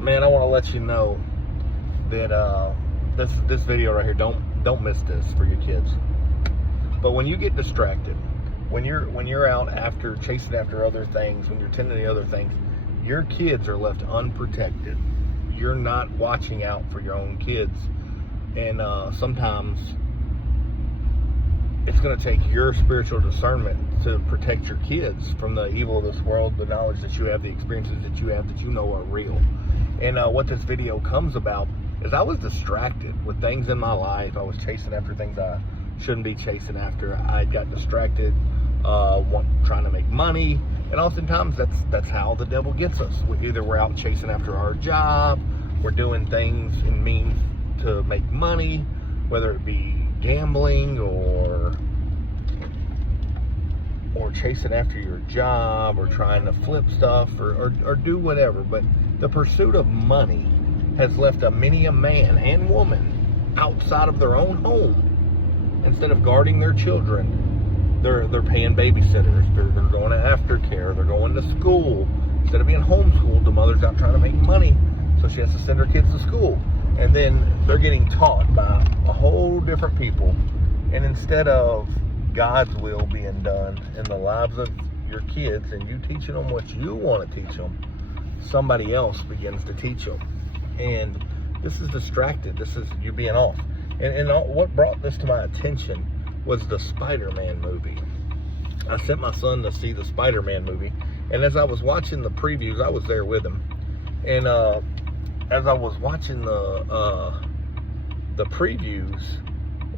Man, I want to let you know that this video right here, don't miss this for your kids. But when you get distracted, when you're out after chasing after other things, when you're tending to other things, your kids are left unprotected. You're not watching out for your own kids, and sometimes it's going to take your spiritual discernment to protect your kids from the evil of this world, the knowledge that you have, the experiences that you have that you know are real. And what this video comes about is I was distracted with things in my life. I was chasing after things I shouldn't be chasing after. I got distracted trying to make money, and oftentimes that's how the devil gets us. Either we're out chasing after our job, we're doing things and means to make money, whether it be gambling or chasing after your job, or trying to flip stuff, or do whatever. But the pursuit of money has left many a man and woman outside of their own home. Instead of guarding their children, they're paying babysitters, they're going to aftercare, they're going to school. Instead of being homeschooled, the mother's out trying to make money, so she has to send her kids to school. And then they're getting taught by a whole different people. And instead of God's will being done in the lives of your kids, and you teaching them what you want to teach them, somebody else begins to teach them. And this is distracted. This is you being off. And what brought this to my attention was the Spider-Man movie. I sent my son to see the Spider-Man movie, and as I was watching the previews, I was there with him. And as I was watching the previews,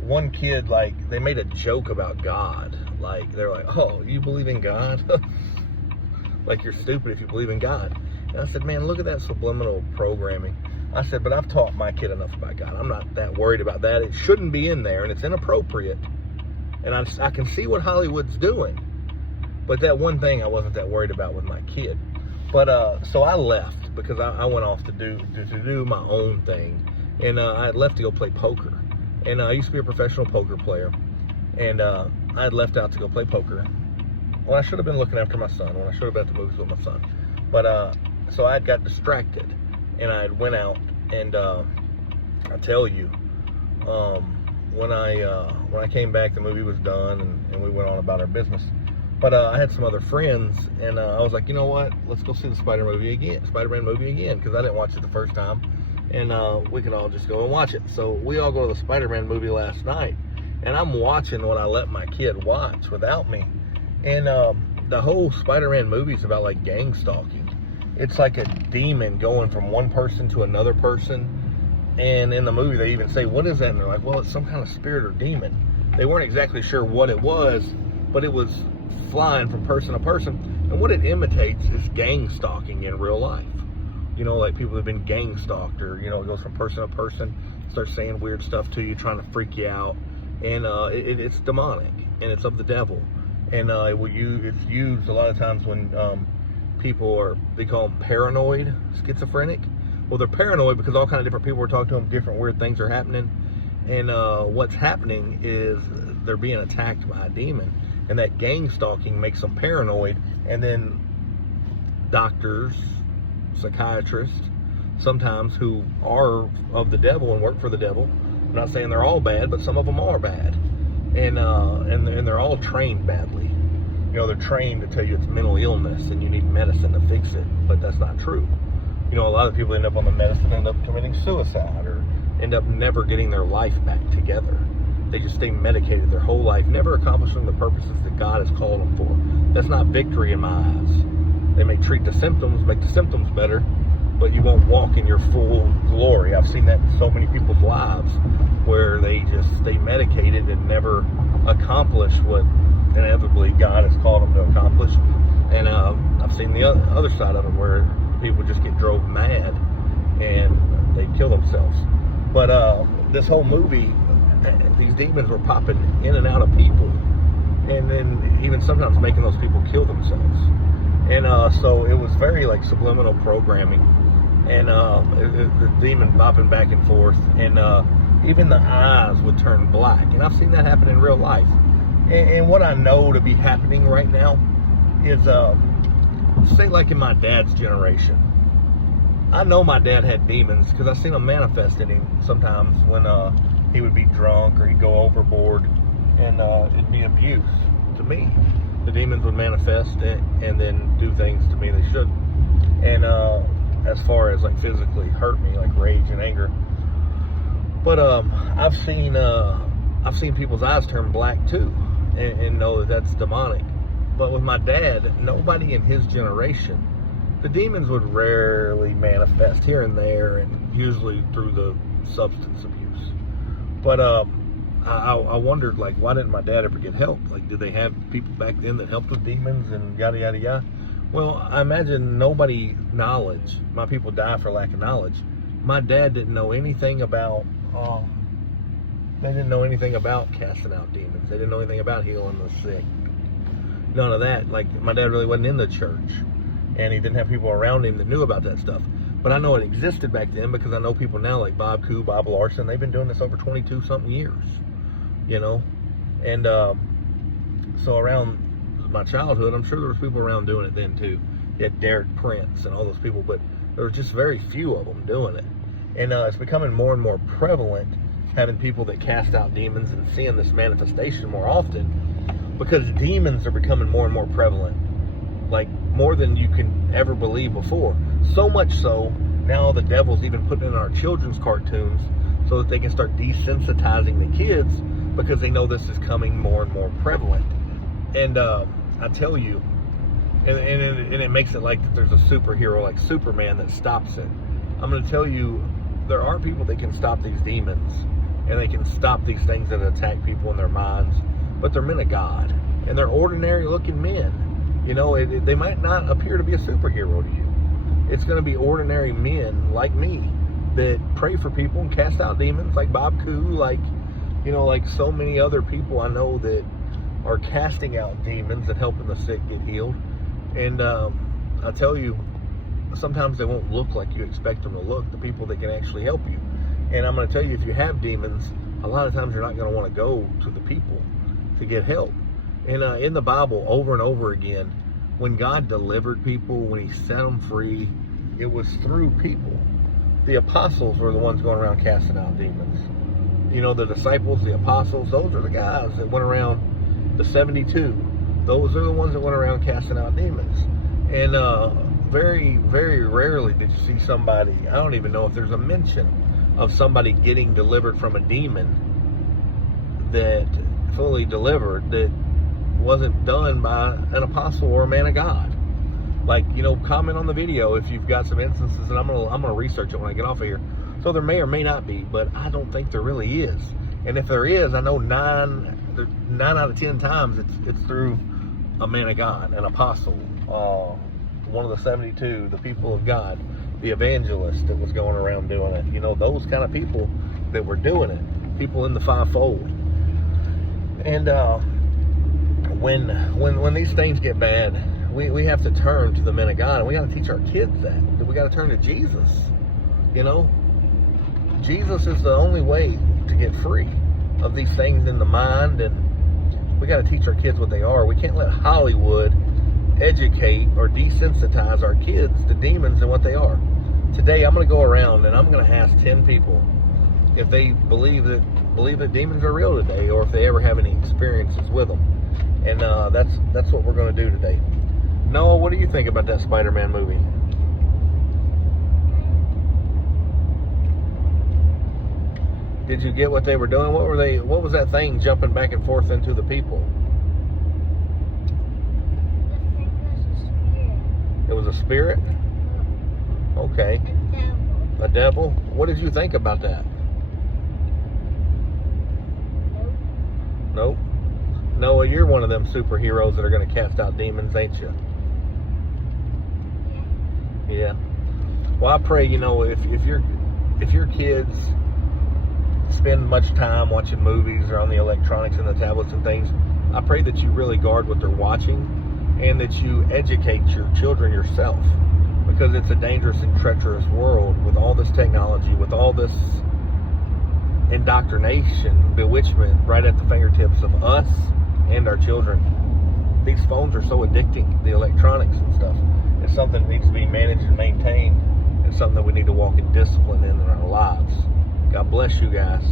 one kid, like, they made a joke about God. Like, they're like, "Oh, you believe in God?" Like, you're stupid if you believe in God. And I said, man, look at that subliminal programming. I said, but I've taught my kid enough about God. I'm not that worried about that. It shouldn't be in there, and it's inappropriate. And I can see what Hollywood's doing. But that one thing I wasn't that worried about with my kid. But so I left because I went off to do my own thing. And I had left to go play poker. And I used to be a professional poker player. And I had left out to go play poker when I should have been looking after my son, when I should have been at the movies with my son. But so I got distracted, and I went out, and I tell you, when I came back, the movie was done, and we went on about our business. But I had some other friends, and I was like, you know what? Let's go see the Spider-Man movie again, because I didn't watch it the first time, and we could all just go and watch it. So we all go to the Spider-Man movie last night, and I'm watching what I let my kid watch without me. And the whole Spider-Man movie is about, like, gang stalking. It's like a demon going from one person to another person. And in the movie, they even say, what is that? And they're like, well, it's some kind of spirit or demon. They weren't exactly sure what it was, but it was flying from person to person. And what it imitates is gang stalking in real life. You know, like people have been gang stalked, or, you know, it goes from person to person, starts saying weird stuff to you, trying to freak you out. And it's demonic, and it's of the devil. And it's used a lot of times when people they call them paranoid schizophrenic. Well, they're paranoid because all kind of different people are talking to them, different weird things are happening. And what's happening is they're being attacked by a demon. And that gang stalking makes them paranoid. And then doctors, psychiatrists, sometimes, who are of the devil and work for the devil. I'm not saying they're all bad, but some of them are bad. And they're all trained badly. You know, they're trained to tell you it's mental illness and you need medicine to fix it, but that's not true. You know, a lot of people end up on the medicine, end up committing suicide, or end up never getting their life back together. They just stay medicated their whole life, never accomplishing the purposes that God has called them for. That's not victory in my eyes. They may treat the symptoms, make the symptoms better, but you won't walk in your full glory. I've seen that in so many people's lives, where they just stay medicated and never accomplish what inevitably God has called them to accomplish. And I've seen the other side of it, where people just get drove mad and they kill themselves. But this whole movie, these demons were popping in and out of people, and then even sometimes making those people kill themselves. And so it was very, like, subliminal programming, and the demon bopping back and forth, and even the eyes would turn black. And I've seen that happen in real life. And what I know to be happening right now is, say like in my dad's generation, I know my dad had demons because I seen them manifest in him sometimes when he would be drunk or he'd go overboard, and it'd be abuse to me. The demons would manifest and then do things to me they shouldn't. And as far as like physically hurt me, like rage and anger. But I've seen people's eyes turn black too, and know that that's demonic. But with my dad, nobody in his generation, the demons would rarely manifest here and there, and usually through the substance abuse. But I wondered, like, why didn't my dad ever get help? Like, did they have people back then that helped with demons and yada yada yada? Well, I imagine nobody knowledge. My people die for lack of knowledge. My dad didn't know anything about. They didn't know anything about casting out demons. They didn't know anything about healing the sick. None of that. Like, my dad really wasn't in the church, and he didn't have people around him that knew about that stuff. But I know it existed back then because I know people now like Bob Koo, Bob Larson. They've been doing this over 22-something years, you know. And so around my childhood, I'm sure there was people around doing it then too. You had Derek Prince and all those people, but there were just very few of them doing it. And it's becoming more and more prevalent, having people that cast out demons and seeing this manifestation more often, because demons are becoming more and more prevalent, like more than you can ever believe before. So much so, now the devil's even putting in our children's cartoons so that they can start desensitizing the kids, because they know this is coming more and more prevalent. And I tell you, and it makes it like that there's a superhero like Superman that stops it. I'm going to tell you, there are people that can stop these demons, and they can stop these things that attack people in their minds, but they're men of God, and they're ordinary looking men. You know, they might not appear to be a superhero to you. It's going to be ordinary men like me that pray for people and cast out demons, like Bob Koo, like, you know, like so many other people I know that are casting out demons and helping the sick get healed. And I tell you, sometimes they won't look like you expect them to look, the people that can actually help you. And I'm going to tell you, if you have demons, a lot of times you're not going to want to go to the people to get help. And in the Bible, over and over again, when God delivered people, when he set them free, it was through people. The apostles were the ones going around casting out demons. You know, the disciples, the apostles, those are the guys that went around, the 72. Those are the ones that went around casting out demons. And very, very rarely did you see somebody, I don't even know if there's a mention of somebody getting delivered from a demon that fully delivered, that wasn't done by an apostle or a man of God. Like, you know, comment on the video if you've got some instances, and I'm gonna research it when I get off of here. So there may or may not be, but I don't think there really is. And if there is, I know 9 out of 10 times it's through a man of God, an apostle, one of the 72, the people of God, the evangelist that was going around doing it. You know, those kind of people that were doing it, people in the fivefold. And when these things get bad, we have to turn to the men of God, and we got to teach our kids that we got to turn to Jesus. You know, Jesus is the only way to get free of these things in the mind, and we got to teach our kids what they are. We can't let Hollywood educate or desensitize our kids to demons and what they are. Today, I'm going to go around and I'm going to ask 10 people if they believe that demons are real today, or if they ever have any experiences with them. And that's what we're going to do today. Noah, what do you think about that Spider-Man movie? Did you get what they were doing? What was that thing jumping back and forth into the people? It was a spirit? Okay. A devil? What did you think about that? Nope. Noah, you're one of them superheroes that are going to cast out demons, ain't you? Yeah. Well, I pray, you know, if your kids spend much time watching movies or on the electronics and the tablets and things, I pray that you really guard what they're watching, and that you educate your children yourself, because it's a dangerous and treacherous world with all this technology, with all this indoctrination, bewitchment right at the fingertips of us and our children. These phones are so addicting, the electronics and stuff. It's something that needs to be managed and maintained something that we need to walk in discipline in our lives. God bless you guys.